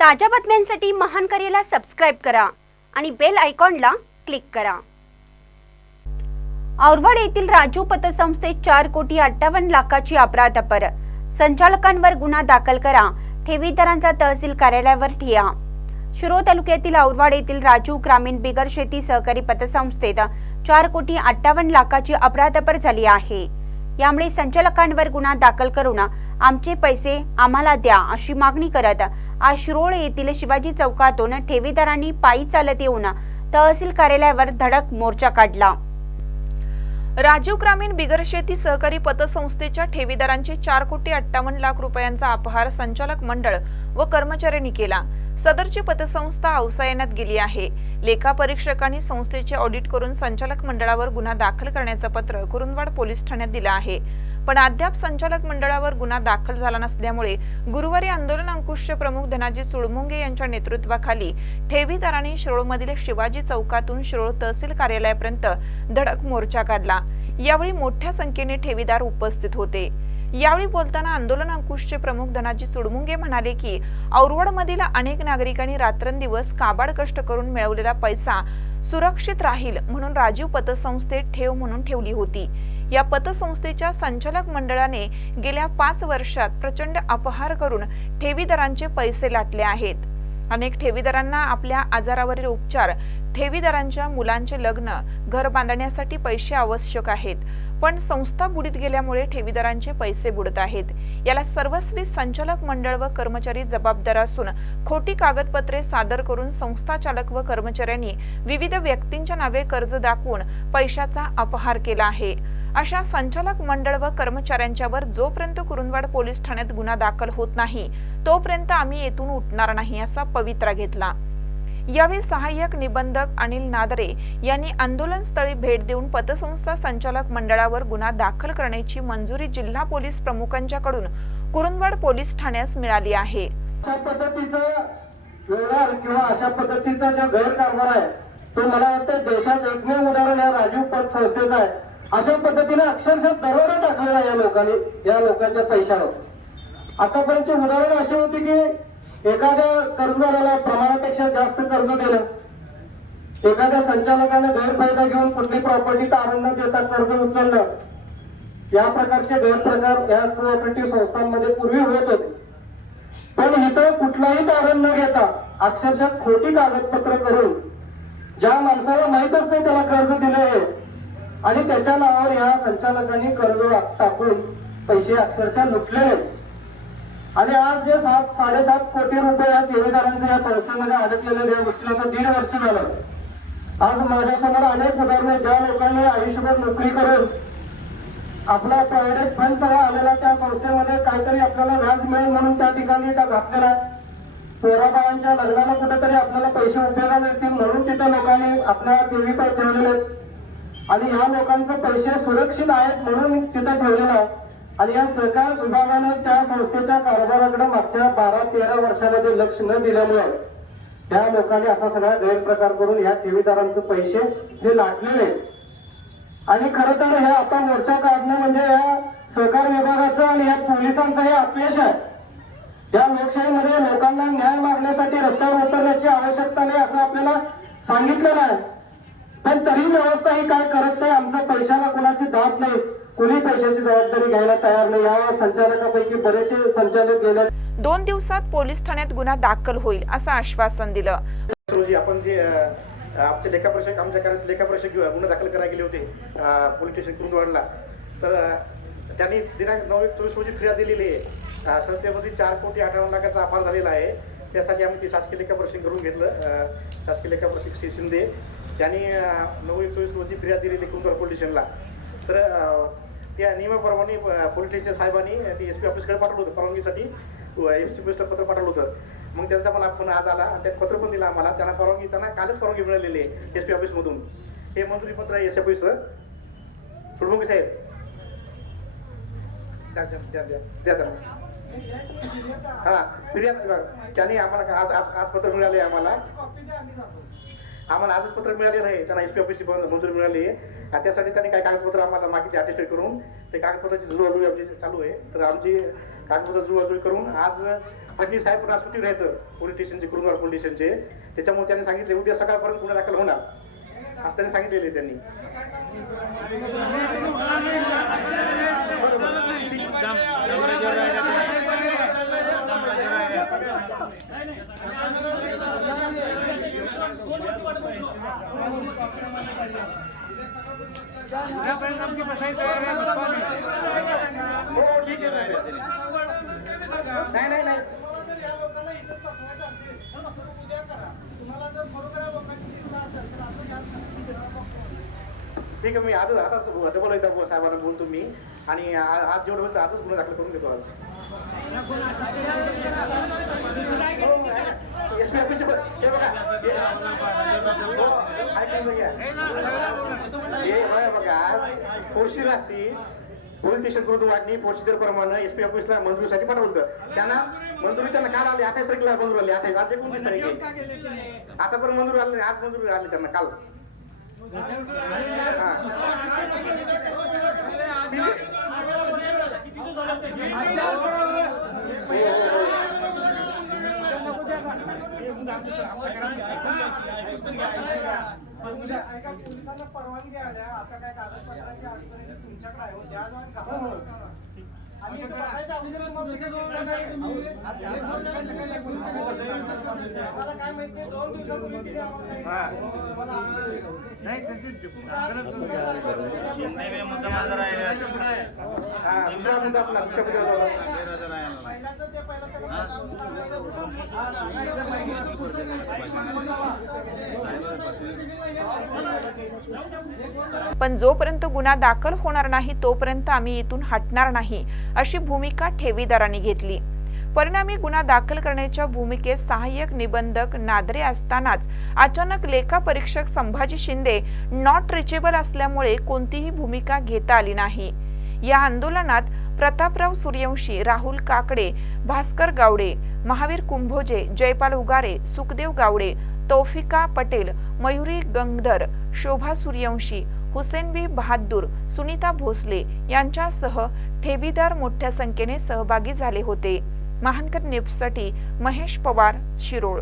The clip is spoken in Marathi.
ताज्या बातम्यांसाठी महान करेला सबस्क्राइब करा आणि बेल आयकॉनला क्लिक करा। औरवाड येथील राजू पतसंस्थेत 4,58,00,000ची अपराधपर, संचालकांवर गुन्हा दाखल करा, ठेवीदारांचा तहसील कार्यालयावर ठिय्या। शिरोळ तालुक्यातील औरवाड येथील राजू ग्रामीण बिगर शेती सहकारी पतसंस्थेत 4,58,00,000ची अपराधपर झाली आहे। यामुळे संचालकांवर गुन्हा दाखल करून आमचे पैसे आम्हाला द्या अशी मागणी करत आज शिरोळ येथील शिवाजी चौकातून ठेवीदारांनी पायी चालत येऊन तहसील कार्यालयावर धडक मोर्चा काढला। राजू ग्रामीण बिगर शेती सहकारी पतसंस्थेच्या ठेवीदारांचे 4,58,00,000 रुपयांचा अपहार संचालक मंडळ व कर्मचाऱ्यांनी केला। सदरची पतसंस्था अवसायनात गेली आहे। लेखापरीक्षकांनी संस्थेचे ऑडिट करून संचालक मंडळावर गुन्हा दाखल करण्याचं पत्र कुरुंदवाड पोलीस ठाण्यात दिलं आहे, पण अद्याप संचालक मंडळावर गुन्हा दाखल झाला नसल्यामुळे गुरुवारी आंदोलन अंकुशचे प्रमुख धनाजी चुडमुंगे यांच्या नेतृत्वाखाली ठेवीदारांनी शिरोळमधील शिवाजी चौकातून शिरोळ तहसील कार्यालयापर्यंत धडक मोर्चा काढला। यावेळी मोठ्या संख्येने ठेवीदार उपस्थित होते। यावेळी बोलताना आंदोलन अंकुशचे प्रमुख धनाजी चुडमुंगे म्हणाले की औरवाडमधील अनेक नागरिकांनी रात्रंदिवस काबाड कष्ट करून मिळवलेला पैसा सुरक्षित राहील म्हणून राजीव पतसंस्थेत ठेव म्हणून ठेवली होती। या पतसंस्थेच्या संचालक मंडळाने गेल्या 5 वर्षात प्रचंड अपहार करून ठेवीदारांचे पैसे लाटले आहेत। अनेक ठेवीदारांना आपल्या आजारावरील उपचार, ठेवीदारांच्या मुलांचे लग्न, घर बांधण्यासाठी पैसे आवश्यक आहेत, पण संस्था बुडीत गेल्यामुळे ठेवीदारांचे पैसे बुडत आहेत। याला सर्वस्वी संचालक मंडळ व कर्मचारी जबाबदार असून खोटी कागदपत्रे सादर करून संस्था चालक व कर्मचाऱ्यांनी विविध व्यक्तींच्या नावे कर्ज दाखवून पैशाचा अपहार केला आहे। अशा संचालक मंडळ व कर्मचाऱ्यांच्यावर जोपर्यंत कुरुंदवाड पोलीस ठाण्यात गुन्हा दाखल होत नाही तोपर्यंत आम्ही येथून उठणार नाही असा पवित्रा घेतला। यावेळी सहाय्यक निबंधक अनिल नादरे यांनी आंदोलनस्थळी भेट देऊन पतसंस्था संचालक मंडळावर गुन्हा दाखल करण्याची मंजुरी जिल्हा पोलीस प्रमुखांच्याकडून कुरुंदवाड पोलीस ठाण्यास मिळाली आहे। अशा पद्धतीचा व्यवहार किंवा अशा पद्धतीचा जो गैरकारभार आहे तो मला वाटतं देशात एकमेव उदाहरण या राजीव पतसंस्थेचं आहे। अशा पद्धतीने अक्षरशः दरोडा टाकलेला या लोकांच्या पैशावर। आतापर्यंतची उदाहरण अशी होती की एखाद्या कर्जदाराला प्रमाणापेक्षा जास्त कर्ज देणं, एखाद्या संचालकाने गैरफायदा घेऊन कुठली प्रॉपर्टी तारण न देता कर्ज उचलणं, या प्रकारचे गैरप्रकार या कोऑपरेटिव्ह संस्थांमध्ये पूर्वी होत होते। पण इथं कुठलाही तारण न घेता अक्षरशः खोटी कागदपत्र करून ज्या माणसाला माहीतच नाही त्याला कर्ज दिले आहे आणि त्याच्या नावावर या संचालकांनी कर्ज टाकून पैसे अक्षरशः लुटले आणि आज जे 7-7.5 कोटी रुपये या ठेवीदारांच्या या संस्थेमध्ये अडकलेले या गोष्टीला 1.5 वर्ष झालं। आज माझ्यासमोर अनेक उदाहरणे ज्या लोकांनी आयुष्यभर नोकरी करून आपला प्रायव्हेट फंड सगळा आलेला त्या संस्थेमध्ये काहीतरी आपल्याला व्याज मिळेल म्हणून त्या ठिकाणी घातलेला, पोराबाळांच्या लग्नाला कुठेतरी आपल्याला पैसे उपयोगाला येतील म्हणून तिथे लोकांनी आपल्या ठेवीवर ठेवलेले आणि या लोकांचे पैसे सुरक्षित आहेत म्हणून तिथे ठेवलेला आहे। आणि या सहकार विभागाने त्या संस्थेच्या कारभाराकडे मागच्या 12-13 वर्षामध्ये लक्ष न दिल्यामुळे त्या लोकांनी असा सगळा गैरप्रकार करून या ठेवीदारांचे पैसे हे लाटलेले आणि खरं तर हे आता मोर्चा काढणं म्हणजे या सहकार विभागाचं आणि या पोलिसांचं हे अपयश आहे। या लोकशाहीमध्ये लोकांना न्याय मागण्यासाठी रस्त्यावर उतरण्याची आवश्यकता नाही असं आपल्याला सांगितलेलं आहे, पण तरी व्यवस्था ही काय करत नाही। आमच्या पैशाला कोणाची दाद नाही, कोणी पैशाची जबाबदारी घ्यायला तयार नाही। या संचालकापैकी बरेचसे संचालक गेल्या 2 दिवसात पोलीस ठाण्यात गुन्हा दाखल होईल असं आश्वासन दिलं। आपण जे आमचे लेखापरीक्षक आमच्या कार्यालयाचे लेखापरीक्षक गुन्हा दाखल करायला गेले होते पोलीस स्टेशन कुरुंदवाडला, तर त्यांनी दिनांक 9/24 रोजी फिर्याद दिलेली आहे। संस्थेमध्ये 4,58,00,000चा अपहार झालेला आहे। त्यासाठी आम्ही ती शासकीय लेखापरीक्षक करून घेतलं। शासकीय लेखापरीक्षक श्री शिंदे त्यांनी 9/24 रोजी फिर्याद दिलेली कुरुंदवाड पोलीस स्टेशनला। तर त्या नियमाप्रमाणे पोलीस स्टेशन साहेबांनी ती SP ऑफिसकडे पाठवलं होतं परवानगीसाठी, SP ऑफिसला पत्र पाठवलं होतं। मग त्यांचा मला फोन आज आला आणि त्यात पत्र पण दिलं आम्हाला। त्यांना कालच परवानगी मिळालेली आहे SP ऑफिसमधून। हे मंजुरी पत्र आहे SP ऑफिसचं। चुडमुंगे साहेब हा फिर्याद त्यांनी आम्हाला आज पत्र मिळाले आम्हाला आजच पत्र मिळाले नाही। त्यांना SP ऑफिसची मंजुरी मिळाली आहे। त्यासाठी त्यांनी काही कागदपत्र आम्हाला मागितले अटेस्ट करून ते कागदपत्राची जुळवाजुळी आमची चालू आहे। तर आमची कागदपत्र जुळवाजुळी करून आज फडणवीस साहेब पण आज सुट्टीवर आहेत पोलीस स्टेशनचे, कुरुंदवाड पोलीस स्टेशनचे. त्याच्यामुळे त्यांनी सांगितले उद्या सकाळपर्यंत गुन्हा दाखल होणार असं त्यांनी सांगितलेले त्यांनी. हो ठीक आहे. नाही नाही नाही ठीक आहे. मी आजच डबल एकदा साहेबांना बोलतो मी आणि आज जेवढं होतं आजच गुन्हा दाखल करून घेतो. आज एसपी ऑफिसचे बघा प्रोसिजर असती पोलीस स्टेशन कुरुंदवाडनी प्रोसिजर प्रमाणे एसपी ऑफिसला मंजुरीसाठी पाठवलं. त्यांना मंजुरी त्यांना काल आली 28 तारखेला मंजूर आली. 28 आज 29 तारीख आहे. आता पण मंजूर आली नाही. आज मंजुरी आली त्यांना काल. पोलिसांना परवानगी आल्या आता काय कागदपत्राची अडचण तुमच्याकडे आहे द्या आणि बसायच्या अगोदर मला काय माहिती 2 दिवसापूर्वी तिने पण जोपर्यंत गुन्हा दाखल होणार नाही तोपर्यंत आम्ही इथून हटणार नाही अशी भूमिका ठेवीदारांनी घेतली. परिणामी गुन्हा दाखल करण्याच्या भूमिकेत सहाय्यक निबंधक नादरे असतानाच अचानक लेखापरीक्षक संभाजी शिंदे नॉट रिचेबल असल्यामुळे कोणतीही भूमिका घेता आली नाही. या आंदोलनात प्रतापराव सूर्यवंशी, राहुल काकडे, भास्कर गावडे, महावीर कुंभोजे, जयपाल उगारे, सुखदेव गावडे, तौफिका पटेल, मयुरी गंगधर, शोभा सूर्यवंशी, हुसेन बी बहादूर, सुनीता भोसले यांच्यासह ठेवीदार मोठ्या संख्येने सहभागी झाले होते. महानकर न्यूजसाठी महेश पवार, शिरोळ.